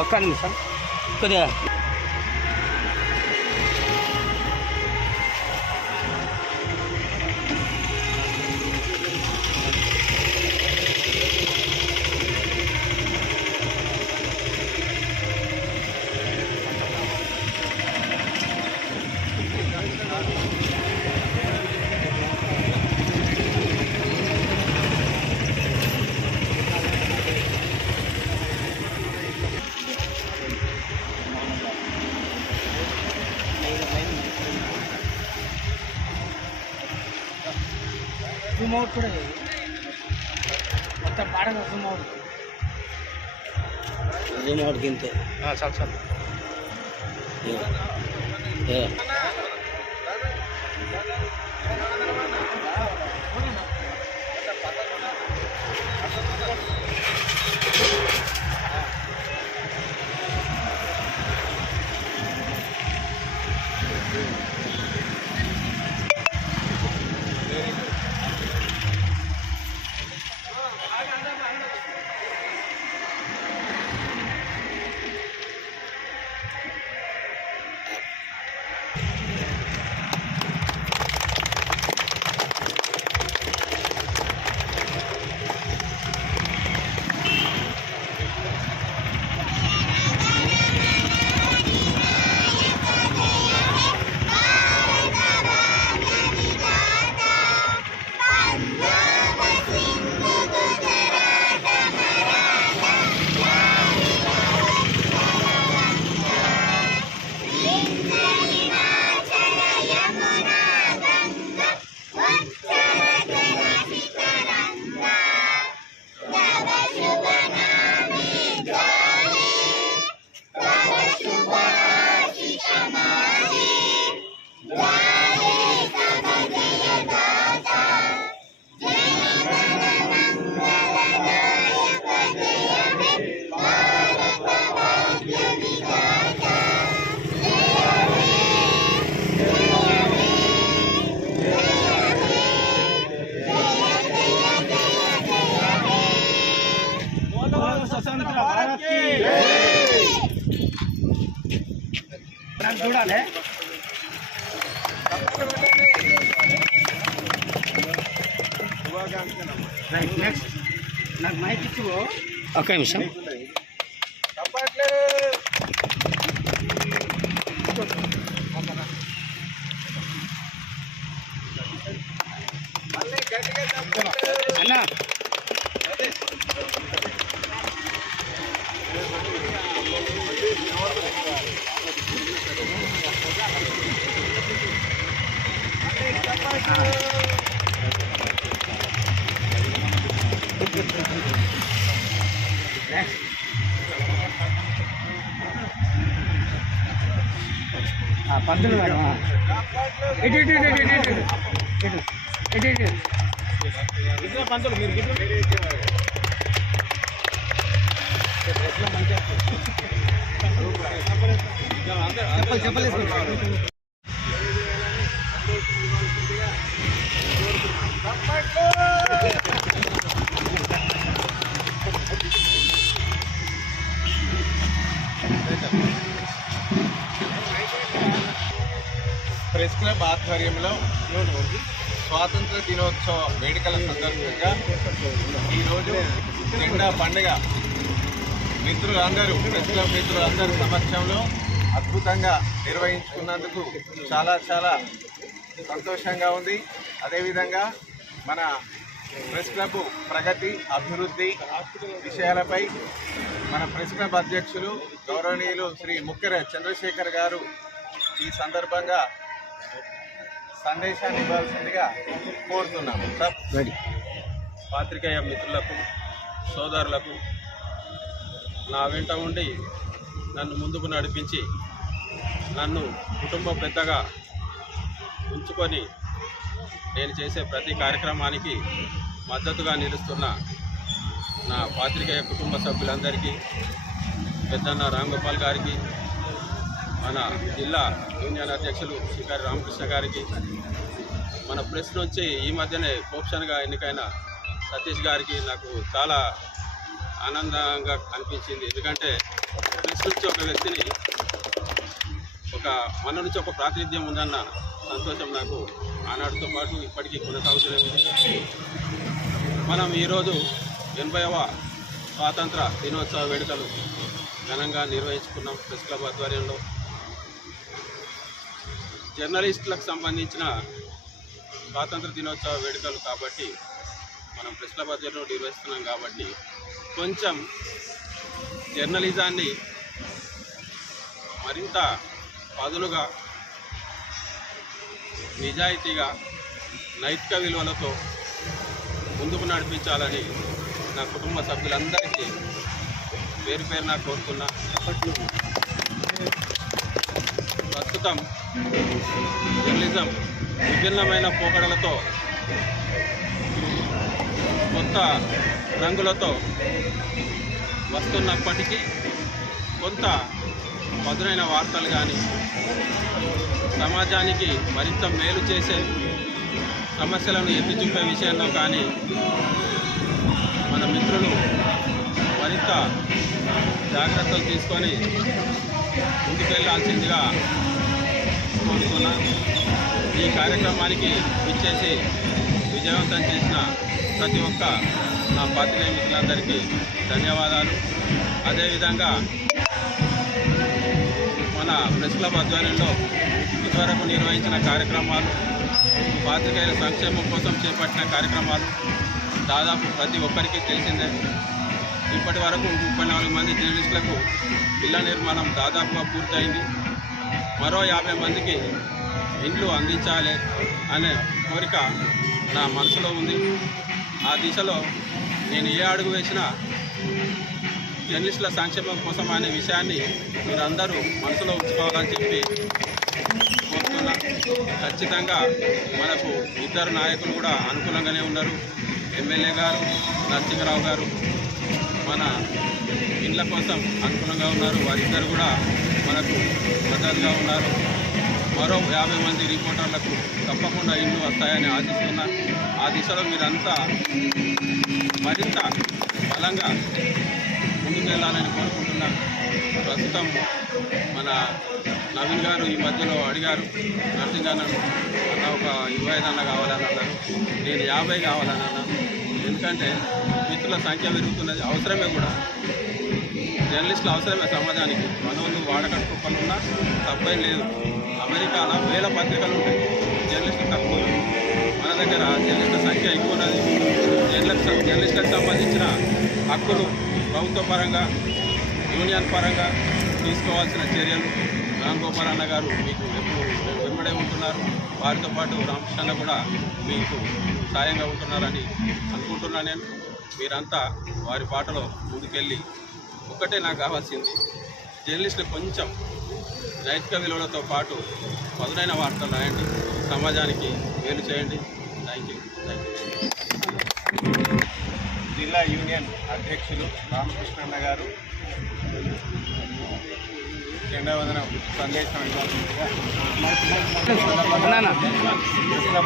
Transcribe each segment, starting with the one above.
ఒక్క నిమిషం కొద్దిగా జూమ్ అవుట్ కూడా మొత్తం పాట జూమ్ అవుట్ గింతే చాలు చాలు చూడాలి నెక్స్ట్ నాకు మైక్ ఇచ్చి ఒక్క నిమిషం అన్నా పంతులు మేడం ఇట్లా పంతులు మీరు చెప్పలేదు ప్రెస్ క్లబ్ ఆధ్వర్యంలో స్వాతంత్ర దినోత్సవ వేడుకల సందర్భంగా ఈరోజు జెండా పండుగ మిత్రులందరూ ప్రెస్ క్లబ్ మిత్రులందరి సమక్షంలో అద్భుతంగా నిర్వహించుకున్నందుకు చాలా చాలా సంతోషంగా ఉంది. అదేవిధంగా మన ప్రెస్ క్లబ్ ప్రగతి అభివృద్ధి విషయాలపై మన ప్రెస్ క్లబ్ అధ్యక్షులు గౌరవనీయులు శ్రీ ముక్కెర చంద్రశేఖర్ గారు ఈ సందర్భంగా సందేశాన్ని ఇవ్వాల్సిందిగా కోరుతున్నాము. పాత్రికేయ మిత్రులకు సోదరులకు నా వెంట ఉండి నన్ను ముందుకు నడిపించి నన్ను కుటుంబ పెద్దగా ఉంచుకొని నేను చేసే ప్రతి కార్యక్రమానికి మద్దతుగా నిలుస్తున్న నా పాత్రికేయ కుటుంబ సభ్యులందరికీ, పెద్దన్న రాంగోపాల్ గారికి, మన జిల్లా యూనియన్ అధ్యక్షులు శ్రీకారి రామకృష్ణ గారికి, మన ప్రెస్ నుంచి ఈ మధ్యనే కోప్షన్గా ఎన్నికైన సతీష్ గారికి నాకు చాలా ఆనందంగా అనిపించింది. ఎందుకంటే ప్రెస్ నుంచి ఒక వ్యక్తిని మన నుంచి ఒక ప్రాతినిధ్యం ఉందన్న సంతోషం నాకు ఆనాటితో పాటు ఇప్పటికీ కొనసాగుతూనే ఉంది. మనం ఈరోజు 80వ స్వాతంత్ర దినోత్సవ వేడుకలు ఘనంగా నిర్వహించుకున్నాం ప్రెస్ క్లబ్ ఆధ్వర్యంలో. జర్నలిస్టులకు సంబంధించిన స్వాతంత్ర దినోత్సవ వేడుకలు కాబట్టి మనం ప్రెస్ క్లబ్ ఆధ్వర్యంలో నిర్వహిస్తున్నాం కాబట్టి కొంచెం జర్నలిజాన్ని మరింత పదులుగా, నిజాయితీగా, నైతిక విలువలతో ముందుకు నడిపించాలని నా కుటుంబ సభ్యులందరికీ పేరు పేరున కోరుతున్నా. ప్రస్తుతం జర్నలిజం విభిన్నమైన పోకడలతో, కొత్త రంగులతో వస్తున్నప్పటికీ కొంత పదునైన వార్తలు కానీ, సమాజానికి మరింత మేలు చేసే సమస్యలను ఎత్తి చూపే విషయంలో కానీ మన మిత్రులు మరింత జాగ్రత్తలు తీసుకొని ముందుకెళ్లాల్సిందిగా కోరుతున్నా. ఈ కార్యక్రమానికి ఇచ్చేసి విజయవంతం చేసిన ప్రతి ఒక్క నా పాత్రికేయ మిత్రులందరికీ ధన్యవాదాలు. అదేవిధంగా మన ప్రెస్ క్లబ్ ఆధ్వర్యంలో ఇదివరకు నిర్వహించిన కార్యక్రమాలు, పాత్రికేయుల సంక్షేమం కోసం చేపట్టిన కార్యక్రమాలు దాదాపు ప్రతి ఒక్కరికి తెలిసిందే. ఇప్పటి వరకు 34 మంది జర్నలిస్టులకు ఇళ్ల నిర్మాణం దాదాపుగా పూర్తయింది. మరో 50 మందికి ఇండ్లు అందించాలి అనే కోరిక నా మనసులో ఉంది. ఆ దిశలో నేను ఏ అడుగు వేసినా జర్నలిస్టుల సంక్షేమం కోసం అనే విషయాన్ని మీరందరూ మనసులో ఉంచుకోవాలని చెప్పి కోరుతున్నా. ఖచ్చితంగా మనకు ఇద్దరు నాయకులు కూడా అనుకూలంగానే ఉన్నారు. ఎమ్మెల్యే గారు నరసింహరావు గారు మన ఇండ్ల కోసం అనుకూలంగా ఉన్నారు. వారిద్దరు కూడా మనకు మద్దతుగా ఉన్నారు. మరో 50 మంది రిపోర్టర్లకు తప్పకుండా ఇండ్లు వస్తాయని ఆశిస్తున్నా. ఆ దిశలో మీరంతా మరింత బలంగా ముందుకెళ్ళాలని కోరుకుంటున్నాను. ప్రస్తుతం మన నవీన్ గారు ఈ మధ్యలో అడిగారు, నర్సింగ్ అన్న ఒక 25 అన్న కావాలని అన్నారు. నేను 50 కావాలని అన్నాను. ఎందుకంటే మిత్రుల సంఖ్య పెరుగుతున్నది, అవసరమే కూడా. జర్నలిస్టులు అవసరమే సమాజానికి. మనోళ్ళు వాడకట్టు కుప్పలు ఉన్నా తప్పేం లేదు. అమెరికాలో 1000 పత్రికలు ఉంటాయి, జర్నలిస్టులు తక్కువ. మన దగ్గర జర్నలిస్టుల సంఖ్య ఎక్కువ ఉన్నది. జర్నలిస్టులకు సంబంధించిన హక్కులు ప్రభుత్వ పరంగా, యూనియన్ పరంగా తీసుకోవాల్సిన చర్యలు రామ్ గోపాల్ అన్న గారు మీకు ఎప్పుడు వెంబడే ఉంటున్నారు. వారితో పాటు రామకృష్ణ కూడా మీకు సాయంగా ఉంటున్నారని అనుకుంటున్నా. నేను మీరంతా వారి బాటలో ముందుకెళ్ళి, ఒక్కటే నాకు కావాల్సింది, జర్నలిస్టులు కొంచెం నైతిక విలువలతో పాటు పదునైన వార్తలు రాయండి, సమాజానికి మేలు చేయండి. Thank you. జిల్లా యూనియన్ అధ్యక్షులు రామకృష్ణ గారు జెండా వందనం సందేశం ఇవ్వాల్సిందిగా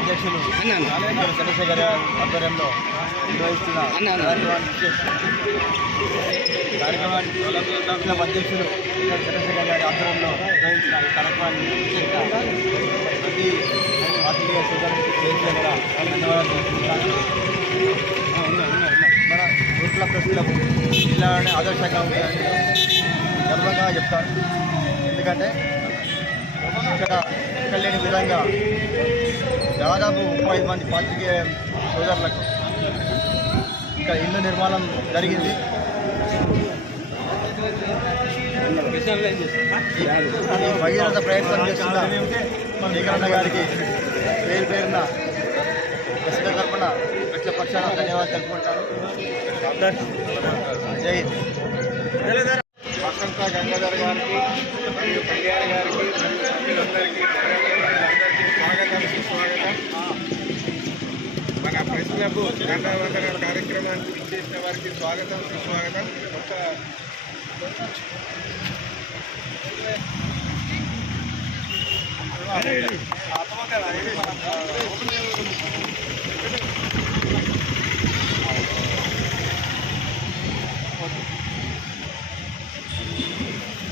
అధ్యక్షులు చంద్రశేఖర్ గారి ఆధ్వర్యంలో నిర్వహిస్తున్న కార్యక్రమాన్ని అధ్యక్షులు చంద్రశేఖర్ గారి ఆధ్వర్యంలో నిర్వహించిన ఈ కార్యక్రమాన్ని ప్రతి పార్టీగా సోదరులకు చేసిన కూడా ధన్యవాదాలు తెలుసుకుంటాను. మన ఊట్ల ప్రెస్ క్లబ్ జిల్లాలోనే ఆదర్శంగా ఉంటుందని గర్వంగా చెప్తాను. ఎందుకంటే ఇక్కడ లేని విధంగా దాదాపు 35 మంది పాత్రికేయ సోదరులకు ఇక్కడ ఇల్లు నిర్మాణం జరిగింది. ఈ భగీరథ ప్రయత్నం చేస్తున్న శేఖరన్న గారికి పేరు పేరున ప్రశ్న తరపున ప్రజల పక్షాన ధన్యవాదాలు తెలుపుకుంటాను. జై హింద్. వసంత గంగాధర్ గారికి మరియు కళ్యాణ్ గారికి మరియు సభ్యులందరికీ స్వాగతం, సుస్వాగతం. మన ప్రెస్ క్లబ్ జెండా వందనాల కార్యక్రమానికి ఇచ్చేసిన వారికి స్వాగతం, సుస్వాగతం. ఒక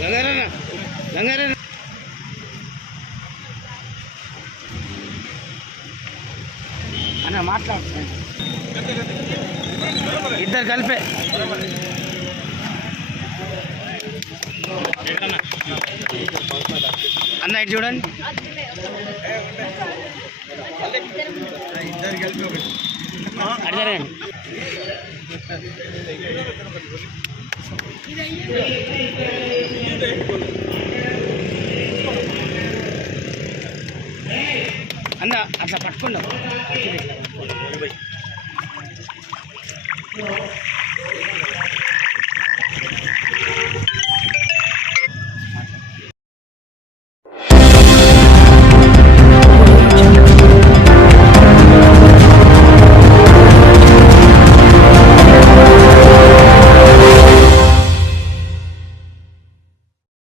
గంగారన్న గంగారన్న అన్న మాట్లాడు ఇద్దరు కలిపే అన్న ఇటు చూడండి అటు జరగండి అన్న అట్లా పట్టుకున్నాం